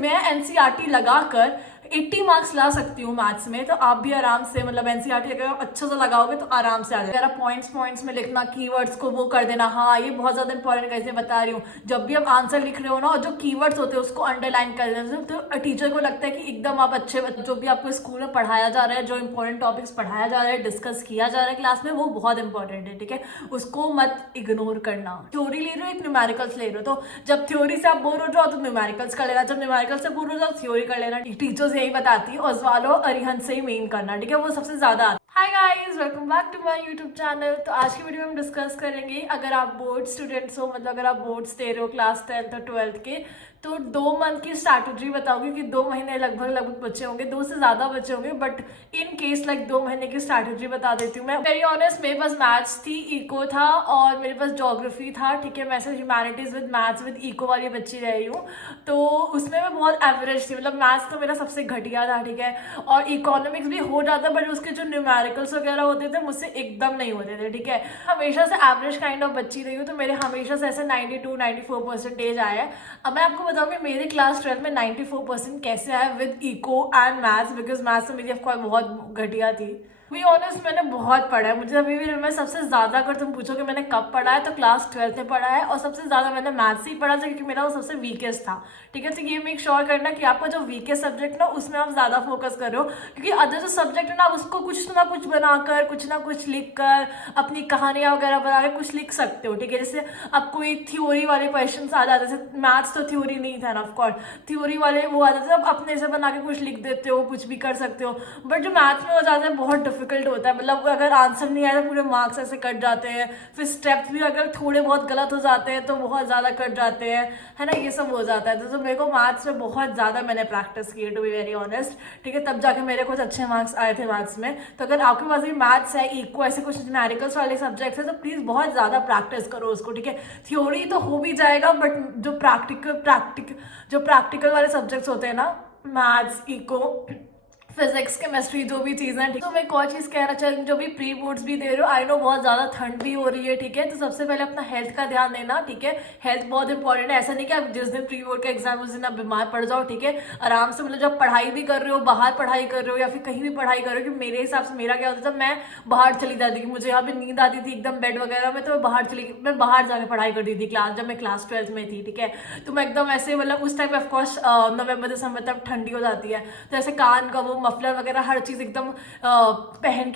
मैं एनसीईआरटी लगाकर 80 मार्क्स ला सकती हूँ मैथ्स में, तो आप भी आराम से मतलब एनसीईआरटी अगर अच्छा से लगाओगे तो आराम से आ जाएगा। पॉइंट्स में लिखना, कीवर्ड्स को वो कर देना, हाँ ये बहुत ज्यादा इंपॉर्टेंट कैसे बता रही हूँ। जब भी आप आंसर लिख रहे हो ना और जो कीवर्ड्स होते हैं उसको अंडरलाइन कर देना, तो टीचर को लगता है कि एकदम आप अच्छे, जो भी आपको स्कूल में पढ़ाया जा रहा है, जो इंपॉर्टेंट टॉपिक्स पढ़ाया जा रहा है, डिस्कस किया जा रहा है क्लास में, वो बहुत इंपॉर्टेंट है, ठीक है। उसको मत इग्नोर करना। थ्योरी ले रहे हो, एक न्यूमेरिकल्स ले रहे हो, तो जब थ्योरी से आप बोर हो जाओ तो न्यूमेरिकल्स कर लेना, जब न्यूमेरिकल्स से बोर हो जाओ थ्योरी कर लेना। टीचर्स यही बताती है, ओस्वाल्डो अरिहंत से ही मेन करना, ठीक है, वो सबसे ज्यादा। Hi guys, welcome back to my YouTube channel. तो आज की वीडियो में हम डिस्कस करेंगे, अगर आप बोर्ड स्टूडेंट्स हो, मतलब अगर आप बोर्ड्स दे रहे हो क्लास 10th और 12th के, तो 2 मंथ की स्ट्रैटेजी बताऊंगी कि 2 महीने लगभग बचे होंगे, 2 से ज्यादा बचे होंगे, बट इन केस लाइक 2 महीने की स्ट्रैटेजी बता देती हूँ मैं। वेरी ऑनेस्ट, मेरे पास मैथ्स थी, इको था और मेरे पास ज्योग्राफी था, ठीक है। मैं humanities with maths with eco वाली बच्ची रही हूँ, तो उसमें मैं बहुत एवरेज थी, मतलब मैथ्स तो मेरा सबसे घटिया था, ठीक है। और इकोनॉमिक्स भी हो जाता, बट उसके जो न्यूमेरिकल्स वगैरह होते थे मुझसे एकदम नहीं होते थे, ठीक है। हमेशा से एवरेज काइंड ऑफ बच्ची रही हूँ, तो मेरे हमेशा से ऐसे 92-94% आया है। अब मैं आपको बताऊंगी मेरे क्लास 12 में 94% कैसे आया with eco and maths, because maths तो मेरी ऑफकोर्स बहुत घटिया थी। बी ऑनेस्ट, मैंने बहुत पढ़ा है। मुझे अभी भी मैं सबसे ज्यादा, अगर तुम पूछो कि मैंने कब पढ़ा है, तो क्लास 12th में पढ़ा है, और सबसे ज्यादा मैंने मैथ्स ही पढ़ा था, क्योंकि मेरा वो सबसे वीकेस्ट था, ठीक है। तो ये मेक श्योर करना कि आपका जो वीकेस्ट सब्जेक्ट ना उसमें आप ज्यादा फोकस कर रहे हो, क्योंकि अदर जो सब्जेक्ट है ना उसको कुछ ना कुछ बनाकर, कुछ ना कुछ लिख कर, अपनी कहानियां वगैरह बनाकर कुछ लिख सकते हो, ठीक है। जैसे अब कोई थ्योरी वाले क्वेश्चन आ जाते थे, मैथ्स तो थ्योरी नहीं था ना, ऑफकोर्स थ्योरी वाले वो आ जाते थे, अब अपने से बना के कुछ लिख देते हो, कुछ भी कर सकते हो। बट जो मैथ्स में हो जाता है बहुत डिफिकल्ट होता है, मतलब अगर आंसर नहीं आया तो पूरे मार्क्स ऐसे कट जाते हैं, फिर स्टेप्स भी अगर थोड़े बहुत गलत हो जाते हैं तो बहुत ज्यादा कट जाते हैं, है ना, ये सब हो जाता है। तो मेरे को मैथ्स में बहुत ज्यादा मैंने प्रैक्टिस की, टू बी वेरी ऑनेस्ट, ठीक है, तब जाके मेरे कुछ अच्छे मार्क्स आए थे मैथ्स में। तो अगर आपके पास भी मैथ्स है, इको, ऐसे कुछ न्यूमेरिकल्स वाले सब्जेक्ट्स है, तो प्लीज बहुत ज्यादा प्रैक्टिस करो उसको, ठीक है। थ्योरी तो हो भी जाएगा, बट जो प्रैक्टिकल वाले सब्जेक्ट्स होते हैं ना, मैथ्स, इको, फिजिक्स, केमिस्ट्री, जो भी चीजें हैं, तो मैं एक और चीज कहना चाहूंगी, जो भी प्री बोर्ड्स भी दे रहे हो, आई नो बहुत ज्यादा ठंड भी हो रही है, ठीक है, तो सबसे पहले अपना हेल्थ का ध्यान देना, ठीक है। हेल्थ बहुत इंपॉर्टेंट है। ऐसा नहीं कि आप जिस दिन प्री बोर्ड का एग्जाम उस दिन आप बीमार पड़ जाओ, ठीक है। आराम से, मतलब जब पढ़ाई भी कर रहे हो, बाहर पढ़ाई कर रहे हो या फिर कहीं भी पढ़ाई कर रहे हो, कि मेरे हिसाब से मेरा क्या होता था, मैं बाहर चली जाती थी, मुझे यहाँ पे नींद आती थी एकदम बेड वगैरह में, तो मैं बाहर जाके पढ़ाई करती थी क्लास, जब मैं क्लास 12th में थी, ठीक है। तो मैं एकदम ऐसे, मतलब उस टाइम ऑफकोर्स नवंबर दिसंबर तक ठंडी हो जाती है, तो ऐसे कान का वो मफलर वगैरह हर चीज एकदम पहन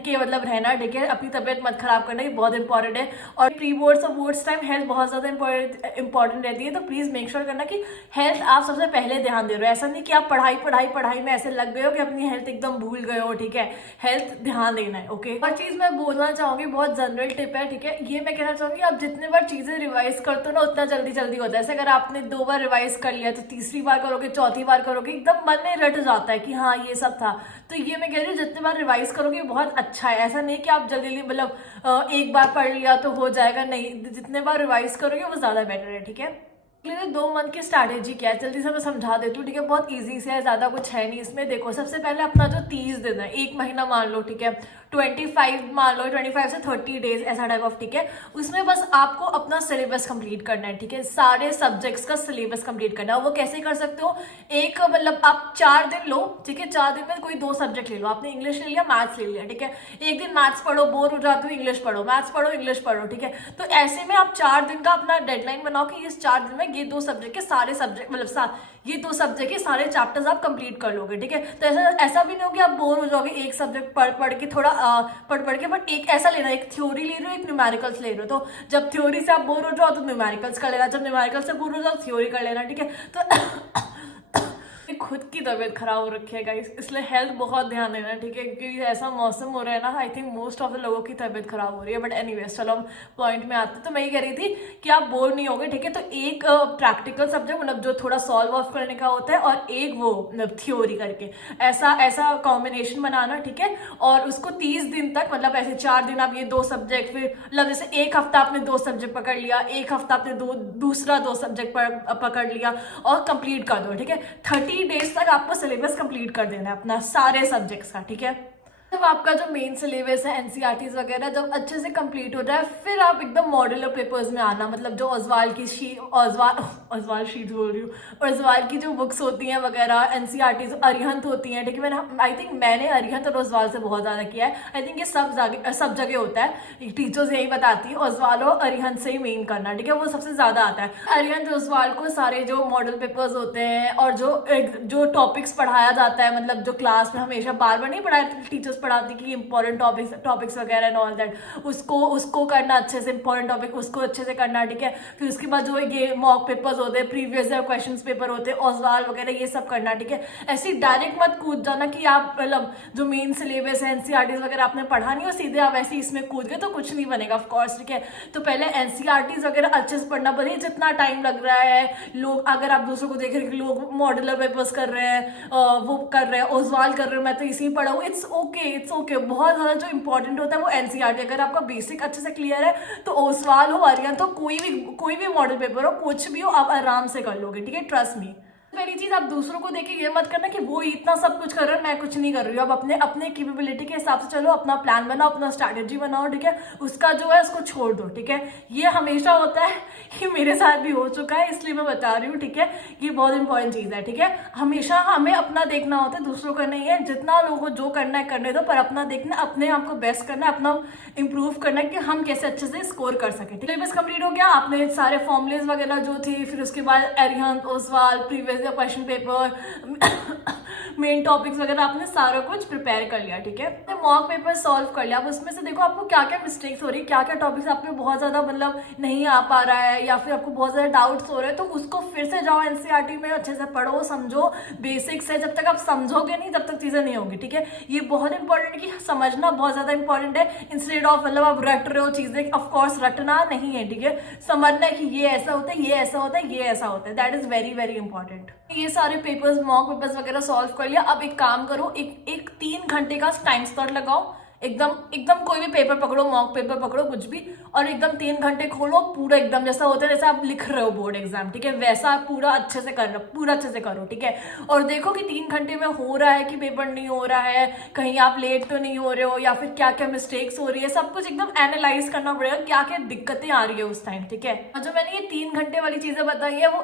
के मतलब रहना, ठीक है। अपनी तबीयत मत खराब करना, ये बहुत इंपॉर्टेंट है। और प्री बोर्ड्स और बोर्ड्स टाइम हेल्थ बहुत ज्यादा इंपॉर्टेंट रहती है, तो प्लीज मेक श्योर करना कि हेल्थ आप सबसे पहले ध्यान दे रहे हो। ऐसा नहीं कि आप पढ़ाई में ऐसे लग गए हो कि अपनी हेल्थ एकदम भूल गए हो, ठीक है। हेल्थ ध्यान देना है, ओके। और चीज मैं बोलना चाहूंगी, बहुत जनरल टिप है, ठीक है, ये मैं कहना चाहूंगी, आप जितने बार चीजें रिवाइज करते हो ना उतना जल्दी जल्दी होता है। जैसे अगर आपने 2 बार रिवाइज कर लिया, तो तीसरी बार करोगे, चौथी बार करोगे, एकदम मन में रट जाता है कि हाँ ये सब था। तो ये मैं कह रही हूँ, जितने बार रिवाइज करोगे बहुत अच्छा है। ऐसा नहीं कि आप जल्दी मतलब एक बार पढ़ लिया तो हो जाएगा, नहीं, जितने बार रिवाइज करोगे वो ज्यादा बेटर है, ठीक है। 2 मंथ की स्ट्रैटेजी क्या है, जल्दी से मैं समझा देती हूँ, ठीक है। बहुत इजी से है, ज्यादा कुछ है नहीं इसमें। देखो, सबसे पहले अपना जो 30 दिन है, 1 महीना मान लो, ठीक है, 25 मान लो, 25 से 30 डेज, ऐसा टाइप ऑफ, ठीक है। उसमें बस आपको अपना सिलेबस कंप्लीट करना है, ठीक है। सारे सब्जेक्ट्स का सिलेबस कंप्लीट करना है। वो कैसे कर सकते हो, एक मतलब आप 4 दिन लो, ठीक है। 4 दिन में कोई 2 सब्जेक्ट ले लो। आपने इंग्लिश ले लिया, मैथ्स ले लिया, ठीक है। एक दिन मैथ्स पढ़ो, बोर हो जाते हो, इंग्लिश पढ़ो, मैथ्स पढ़ो, इंग्लिश पढ़ो, ठीक है। तो ऐसे में आप 4 दिन का अपना डेडलाइन बनाओ कि इस 4 दिन में ये 2 सब्जेक्ट के सारे सब्जेक्ट, मतलब ये 2 सब्जेक्ट के सारे चैप्टर्स आप कंप्लीट कर लोगे, ठीक है। तो ऐसा भी नहीं हो कि आप बोर हो जाओगे एक सब्जेक्ट पढ़ के, थोड़ा पढ़ के, बट एक ऐसा लेना, एक थ्योरी ले रहे हो, एक न्यूमेरिकल्स ले रहे हो, तो जब थ्योरी से आप बोर हो जाओ तो न्यूमेरिकल्स कर लेना, जब न्यूमेरिकल्स से बोर हो जाओ थ्योरी कर लेना, ठीक है। तो खुद की तबीयत खराब हो रखी है गाइस, इसलिए हेल्थ बहुत ध्यान देना, ठीक है, क्योंकि ऐसा मौसम हो रहा है ना, I think most of the लोगों की तबीयत खराब हो रही है। बट एनीवेज, चलो हम पॉइंट में आते हैं। तो मैं ये कह रही थी कि आप बोर नहीं होगे, ठीक है। तो एक प्रैक्टिकल सब्जेक्ट, मतलब जो थोड़ा सॉल्व ऑफ करने का होता है, और एक वो मतलब थ्योरी करके, ऐसा कॉम्बिनेशन बनाना, ठीक है। और उसको 30 दिन तक, मतलब ऐसे 4 दिन आप ये 2 सब्जेक्ट, फिर मतलब जैसे एक हफ्ता आपने 2 सब्जेक्ट पकड़ लिया, एक हफ्ता आपने दूसरा 2 सब्जेक्ट पकड़ लिया, और कंप्लीट कर दो, ठीक है। 30 डेज तक आपको सिलेबस कंप्लीट कर देना है अपना सारे सब्जेक्ट्स का, ठीक है। जब आपका जो मेन सिलेबस है एनसीईआरटीज वगैरह जब अच्छे से कंप्लीट हो जाए फिर आप एकदम मॉड्यूलर पेपर्स में आना, मतलब जो ओजवाल शीट बोल रही हूँ, ओजवाल की जो बुक्स होती हैं वगैरह एनसीईआरटीज अरिहंत होती हैं, ठीक है। मैंने अरिहंत और ओजवाल से बहुत ज़्यादा किया है। आई थिंक ये सब जगह होता है, टीचर्स यही बताती है ओजवाल और अरिहंत से ही मेन करना, ठीक है, वो सबसे ज़्यादा आता है। अरिहंत ओजवाल को सारे जो मॉडल पेपर्स होते हैं और जो टॉपिक्स पढ़ाया जाता है, मतलब जो क्लास में हमेशा बार बार नहीं पढ़ाया, टीचर्स पढ़ाती कि इंपॉर्टेंट टॉपिक्स वगैरह एंड ऑल दैट, उसको करना अच्छे से, इंपॉर्टेंट टॉपिक उसको अच्छे से करना, ठीक है। फिर उसके बाद जो ये मॉक पेपर्स होते हैं, प्रीवियस ईयर क्वेश्चंस पेपर होते हैं, ओजवाल वगैरह ये सब करना, ठीक है। ऐसे डायरेक्ट मत कूद जाना कि आप मतलब जो मेन सिलेबस है एनसीईआरटीज वगैरह आपने पढ़ा नहीं और सीधे आप ऐसे इसमें कूद गए तो कुछ नहीं बनेगा ऑफकोर्स, ठीक है। तो पहले एनसीईआरटीज वगैरह अच्छे से पढ़ना पड़ेगा। जितना टाइम लग रहा है, लोग अगर आप दूसरों को देख रहे हैं कि लोग मॉडलर पेपर्स कर रहे हैं, वो कर रहे हैं, ओजवाल कर रहे हो, मैं तो इसी पढ़ा हूँ, इट्स ओके। बहुत ज़्यादा जो इंपॉर्टेंट होता है वो एनसीईआरटी, अगर आपका बेसिक अच्छे से क्लियर है तो ओजवाल हो, आर्यन तो कोई भी मॉडल पेपर हो, कुछ भी हो, आप आराम से कर लोगे, ठीक है, ट्रस्ट मी। पहली चीज, आप दूसरों को देख के ये मत करना कि वो इतना सब कुछ कर रहे हैं मैं कुछ नहीं कर रही हूँ। आप अपने कैपेबिलिटी के हिसाब से चलो, अपना प्लान बनाओ, अपना स्ट्रैटेजी बनाओ, ठीक है। उसका जो है उसको छोड़ दो, ठीक है। ये हमेशा होता है, ये मेरे साथ भी हो चुका है, इसलिए मैं बता रही हूँ, ठीक है। ये बहुत इंपॉर्टेंट चीज है, ठीक है। हमेशा हमें अपना देखना होता है, दूसरों का नहीं है। जितना लोगों को जो करना है करने दो, पर अपना देखना, अपने आप को बेस्ट करना है, अपना इंप्रूव करना है कि हम कैसे अच्छे से स्कोर कर सके। सिलेबस कंप्लीट हो गया, आपने सारे फॉर्मुलेज वगैरह जो थे, फिर उसके बाद Arihant, Oswaal, previous question paper, main topics वगैरह आपने सारा कुछ प्रिपेयर कर लिया, ठीक है। तो मॉक पेपर सॉल्व कर लिया। अब उसमें से देखो आपको क्या क्या मिस्टेक्स हो रही है, क्या क्या टॉपिक्स आप पे बहुत ज्यादा मतलब नहीं आ पा रहा है, या फिर आपको बहुत ज्यादा डाउट्स हो रहे हैं, तो उसको फिर से जाओ एनसीईआरटी में, अच्छे से पढ़ो, समझो, बेसिक्स है। जब तक आप समझोगे नहीं तब तक चीजें नहीं होगी, ठीक है। ये बहुत इंपॉर्टेंट है कि समझना बहुत ज्यादा इंपॉर्टेंट है, इंस्टेड ऑफ मतलब आप रट रहे हो चीजें। ऑफकोर्स रटना नहीं है, ठीक है। समझना है कि ये ऐसा होता है, ये ऐसा होता है, ये ऐसा होता है, that is very very important. ये सारे पेपर्स, मॉक पेपर्स वगैरह सॉल्व कर लिया। अब एक काम करो, एक 3 घंटे का टाइम स्लॉट लगाओ, एकदम कोई भी पेपर पकड़ो, मॉक पेपर पकड़ो, कुछ भी, और एकदम 3 घंटे खोलो, पूरा एकदम जैसा होता है जैसा आप लिख रहे हो बोर्ड एग्जाम, ठीक है, वैसा पूरा अच्छे से करना, पूरा अच्छे से करो, ठीक है। और देखो कि 3 घंटे में हो रहा है कि पेपर नहीं हो रहा है, कहीं आप लेट तो नहीं हो रहे हो, या फिर क्या क्या मिस्टेक्स हो रही है, सब कुछ एकदम एनालाइज करना पड़ेगा, क्या क्या दिक्कतें आ रही है उस टाइम, ठीक है। और जो मैंने ये 3 घंटे वाली चीजें बताई है वो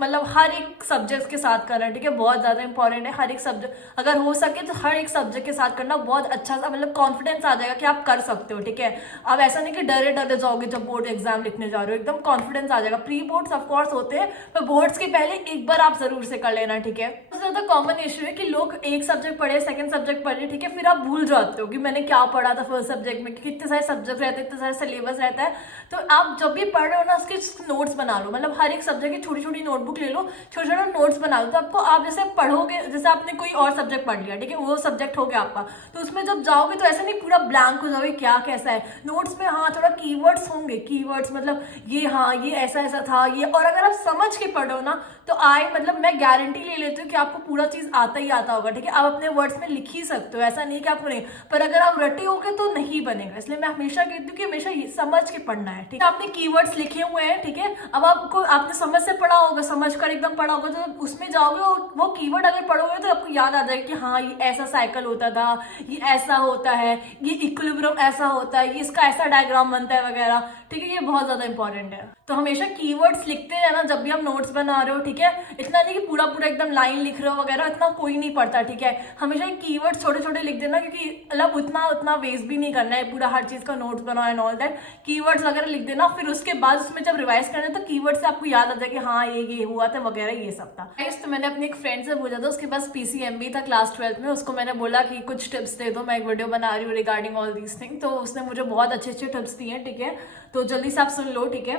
मतलब हर एक सब्जेक्ट के साथ करना है, ठीक है, बहुत ज्यादा इंपॉर्टेंट है। हर एक सब्जेक्ट अगर हो सके तो हर एक सब्जेक्ट के साथ करना, बहुत अच्छा सा मतलब कॉन्फिडेंस आ जाएगा कि आप कर सकते हो, ठीक है। अब ऐसा नहीं कि डरे डरे जाओगे जब बोर्ड एग्जाम लिखने जा रहे हो, एकदम कॉन्फिडेंस आ जाएगा। प्री बोर्ड्स ऑफ कोर्स होते हैं, पर बोर्ड्स के पहले एक बार आप जरूर से कर लेना, ठीक है। सबसे ज्यादा कॉमन इश्यू है कि लोग एक सब्जेक्ट पढ़े, सेकंड सब्जेक्ट पढ़े, ठीक है, फिर आप भूल जाते हो कि मैंने क्या पढ़ा था फर्स्ट सब्जेक्ट में, कितने सारे सब्जेक्ट रहते हैं, इतने सारे सिलेबस रहता है। तो आप जब भी पढ़ रहे हो ना, उसके नोट्स बना लो, मतलब हर एक सब्जेक्ट की छोटी छोटी नोटबुक ले लो, छोटे छोटे नोट्स बना लो। तो आपको, आप जैसे पढ़ोगे, जैसे आपने कोई और सब्जेक्ट पढ़ लिया, ठीक है, वो सब्जेक्ट हो गया आपका, तो उसमें जब जाओगे तो ऐसा नहीं पूरा ब्लैंक हो जाओगे क्या कैसा है। नोट्स में हाँ थोड़ा कीवर्ड्स होंगे, कीवर्ड्स मतलब ये, हाँ ये ऐसा ऐसा था ये, और अगर आप समझ के पढ़ो ना तो मतलब मैं गारंटी ले लेती हूँ कि आपको पूरा चीज आता ही आता होगा, ठीक है। आप अपने वर्ड्स में लिख ही सकते हो, ऐसा नहीं कि आपको नहीं, पर अगर आप रटे होगे तो नहीं बनेगा। इसलिए मैं हमेशा कहती हूँ कि हमेशा समझ के पढ़ना है, ठीक है। आपने कीवर्ड्स लिखे हुए हैं, ठीक है, अब आपने समझ से पढ़ा होगा, समझ कर एकदम पढ़ा होगा, तो उसमें जाओगे और वो कीवर्ड अगर पढ़ोगे तो आपको याद आ जाएगा कि हाँ ये ऐसा साइकिल होता था, ये ऐसा होता है, ये इक्विलिब्रियम ऐसा होता है, ये इसका ऐसा डायग्राम बनता है वगैरह, ठीक है। ये बहुत ज्यादा इंपॉर्टेंट है, तो हमेशा कीवर्ड्स लिखते रहना जब भी आप नोट्स बना रहे हो, ठीक है। इतना नहीं कि पूरा पूरा एकदम लाइन लिख रहे हो वगैरह, इतना कोई नहीं पढ़ता, ठीक है। हमेशा कीवर्ड्स छोटे छोटे लिख देना, क्योंकि मतलब उतना वेस्ट भी नहीं करना है पूरा हर चीज का नोट्स बनाओ एंड ऑल दैट। कीवर्ड्स वगैरह लिख देना, फिर उसके बाद उसमें जब रिवाइज करना है तो कीवर्ड से आपको याद आ जाए कि हाँ ये हुआ था वगैरह, ये सब था। तो मैंने अपनी एक फ्रेंड से पूछा था, उसके पास पीसीएमबी था क्लास 12 में, उसको मैंने बोला कि कुछ टिप्स दे दो, मैं एक वीडियो बना रही हूँ रिगार्डिंग ऑल दीज थिंग, तो उसने मुझे बहुत अच्छे अच्छे टिप्स दिए हैं, ठीक है। तो जल्दी से आप सुन लो, ठीक है।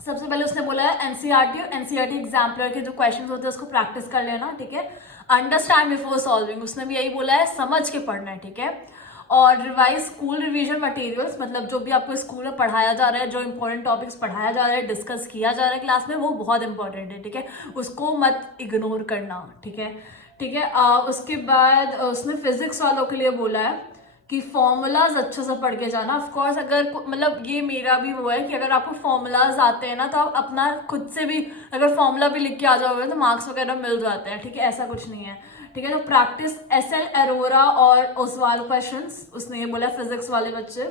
सबसे पहले उसने बोला है एनसीईआरटी एग्जाम्पलर के जो क्वेश्चंस होते हैं उसको प्रैक्टिस कर लेना, ठीक है। अंडरस्टैंड बिफोर सॉल्विंग, उसने भी यही बोला है, समझ के पढ़ना है, ठीक है। और रिवाइज स्कूल रिवीजन मटेरियल्स, मतलब जो भी आपको स्कूल में पढ़ाया जा रहा है, जो इंपॉर्टेंट टॉपिक्स पढ़ाया जा रहा है, डिस्कस किया जा रहा है क्लास में, वो बहुत इंपॉर्टेंट है, ठीक है। उसको मत इग्नोर करना, ठीक है, ठीक है। उसके बाद उसने फिजिक्स वालों के लिए बोला है कि फॉर्मूलाज अच्छे से पढ़ के जाना। ऑफ कोर्स अगर मतलब ये मेरा भी वो है कि अगर आपको फॉर्मूलाज आते हैं ना तो आप अपना खुद से भी अगर फॉर्मूला भी लिख के आ जाओगे तो मार्क्स वगैरह मिल जाते हैं, ठीक है, ऐसा कुछ नहीं है, ठीक है। तो प्रैक्टिस SL अरोरा और ओसवाल क्वेश्चंस, उसने ये बोला फिजिक्स वाले बच्चे।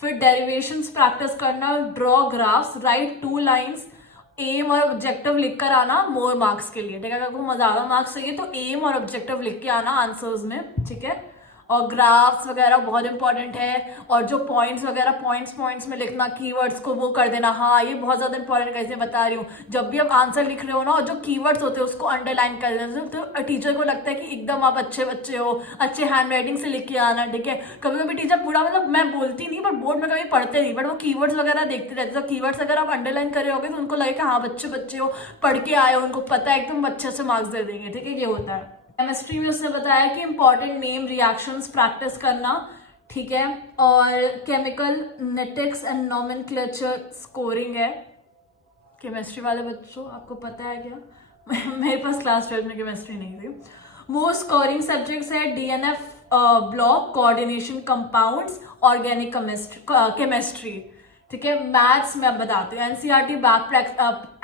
फिर डेरिवेशंस प्रैक्टिस करना, draw graphs, write 2 lines, M और ऑब्जेक्टिव लिख कर आना मोर मार्क्स के लिए, ठीक है। अगर आपको ज्यादा मार्क्स चाहिए तो एम और ऑब्जेक्टिव लिख के आना आंसर्स में, ठीक है। और ग्राफ्स वगैरह बहुत इंपॉर्टेंट है, और जो पॉइंट्स वगैरह पॉइंट्स में लिखना, कीवर्ड्स को वो कर देना। हाँ, ये बहुत ज्यादा इंपॉर्टेंट, कैसे बता रही हूँ, जब भी आप आंसर लिख रहे हो ना, और जो कीवर्ड्स होते हैं उसको अंडरलाइन कर देना, तो टीचर को लगता है कि एकदम आप अच्छे बच्चे हो, अच्छे हैंड राइटिंग से लिख के आना, ठीक है। कभी कभी टीचर पूरा, मतलब मैं बोलती नहीं, बट बोर्ड में कभी पढ़ते नहीं, बट वो कीवर्ड्स वगैरह देखते रहते, तो कीवर्ड्स अगर आप अंडरलाइन करे होगे तो उनको लगेगा हाँ बच्चे बच्चे हो, पढ़ के आए हो, उनको पता है, एकदम अच्छे से मार्क्स दे देंगे, ठीक है। ये होता है। केमिस्ट्री में उसने बताया कि इंपॉर्टेंट नेम रिएक्शंस प्रैक्टिस करना, ठीक है। और केमिकल नेटिक्स एंड नॉमेनक्लेचर स्कोरिंग है। केमिस्ट्री वाले बच्चों, आपको पता है क्या मेरे पास क्लास 12 में केमिस्ट्री नहीं थी। मोस्ट स्कोरिंग सब्जेक्ट्स है DNF block, coordination, compounds, organic chemistry, ठीक है। मैथ्स में अब बताती हूँ, NCERT बैक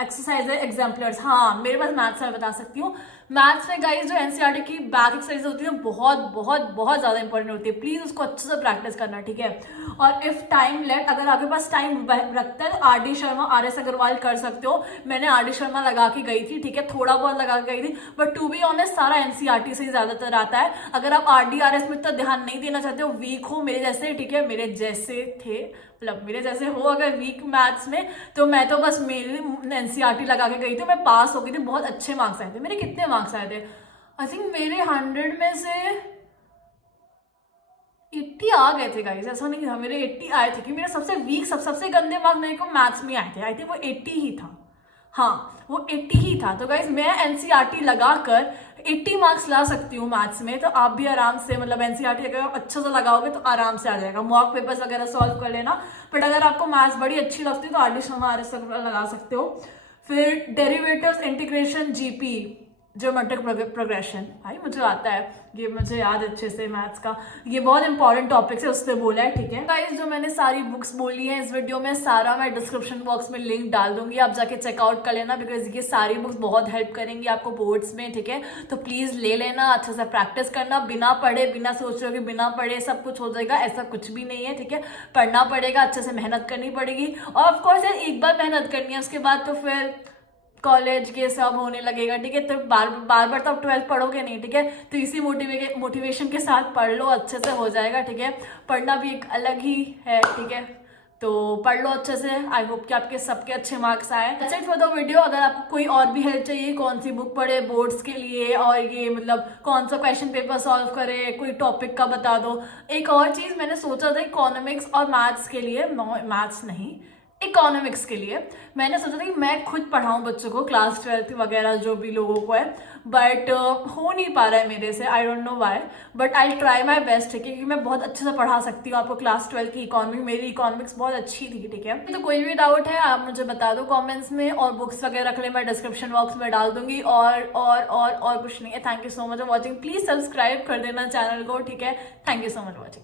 एक्सरसाइज एग्जाम्पलर्स। हाँ, मेरे पास मैथ्स में बता सकती हूँ। मैथ्स में गाइस जो NCERT की बैक एक्सरसाइज होती है बहुत बहुत बहुत ज्यादा इंपॉर्टेंट होती है, प्लीज उसको अच्छे से प्रैक्टिस करना, ठीक है। और इफ टाइम लेट, अगर आपके पास टाइम रखता है तो RD शर्मा, RS अग्रवाल कर सकते हो। मैंने RD शर्मा लगा के गई थी, ठीक है, थोड़ा बहुत लगा के गई थी, बट टू बी ऑनेस्ट सारा NCERT से ही ज्यादातर आता है। अगर आप RD RS में इतना ध्यान नहीं देना चाहते हो, वीक हो मेरे जैसे, ठीक है, मेरे जैसे थे, मतलब मेरे जैसे हो अगर वीक मैथ्स में, तो मैं तो बस मेरी NCERT लगा के गई थी, मैं पास हो गई थी, बहुत अच्छे मार्क्स आए थे मेरे। कितने मार्क्स आए थे? आई थिंक मेरे 100 में से 80 आ गए थे गाइस, ऐसा नहीं था, मेरे 80 आए थे, कि मेरे सबसे वीक सबसे गंदे मार्क्स मेरे को मैथ्स में आए थे। आई थिंक वो 80 ही था, हाँ वो 80 ही था। तो गाइज मैं NCERT लगाकर 80 मार्क्स ला सकती हूँ मैथ्स में, तो आप भी आराम से, मतलब NCERT अगर आप अच्छा सा लगाओगे तो आराम से आ जाएगा। मॉक पेपर्स वगैरह सॉल्व कर लेना, बट अगर आपको मैथ्स बड़ी अच्छी लगती है तो RD शर्मा RS लगा सकते हो। फिर derivatives, integration, GP, geometric progression, भाई मुझे आता है, ये मुझे याद अच्छे से मैथ्स का, ये बहुत इंपॉर्टेंट टॉपिक है, उससे बोला है, ठीक है। गाइस जो मैंने सारी बुक्स बोली है इस वीडियो में, सारा मैं डिस्क्रिप्शन बॉक्स में लिंक डाल दूंगी, आप जाके चेकआउट कर लेना, बिकॉज ये सारी बुक्स बहुत हेल्प करेंगी आपको बोर्ड्स में, ठीक है। तो प्लीज ले लेना, अच्छे से प्रैक्टिस करना, बिना पढ़े, बिना सोच रहे कि बिना पढ़े सब कुछ हो जाएगा, ऐसा कुछ भी नहीं है, ठीक है। पढ़ना पड़ेगा, अच्छे से मेहनत करनी पड़ेगी, और ऑफकोर्स यार एक बार मेहनत करनी है, उसके बाद तो फिर कॉलेज के सब होने लगेगा, ठीक है। तो बार बार तो आप 12th पढ़ोगे नहीं, ठीक है। तो इसी मोटिवेशन के साथ पढ़ लो, अच्छे से हो जाएगा, ठीक है। पढ़ना भी एक अलग ही है, ठीक है। तो पढ़ लो अच्छे से। आई होप कि आपके सबके अच्छे मार्क्स आए। That's it for the video. अगर आपको कोई और भी हेल्प चाहिए, कौन सी बुक पढ़े बोर्ड्स के लिए, और ये मतलब कौन सा क्वेश्चन पेपर सॉल्व करे, कोई टॉपिक का बता दो। एक और चीज मैंने सोचा था, इकोनॉमिक्स और मैथ्स के लिए, मैथ्स नहीं इकोनॉमिक्स के लिए मैंने सोचा था कि मैं खुद पढ़ाऊं बच्चों को, क्लास 12th वगैरह जो भी लोगों को है, बट हो नहीं पा रहा है मेरे से, I don't know why, but I try my best, ठीक है, क्योंकि मैं बहुत अच्छे से पढ़ा सकती हूँ आपको क्लास 12 की इकोनॉमिक्स। मेरी इकोनॉमिक्स बहुत अच्छी थी, ठीक है। तो कोई भी डाउट है आप मुझे बता दो कॉमेंट्स में, और बुक्स वगैरह के लिए मैं डिस्क्रिप्शन बॉक्स में डाल दूंगी, और कुछ नहीं है। Thank you so much for watching, please subscribe कर देना चैनल को, ठीक है। Thank you so much watching.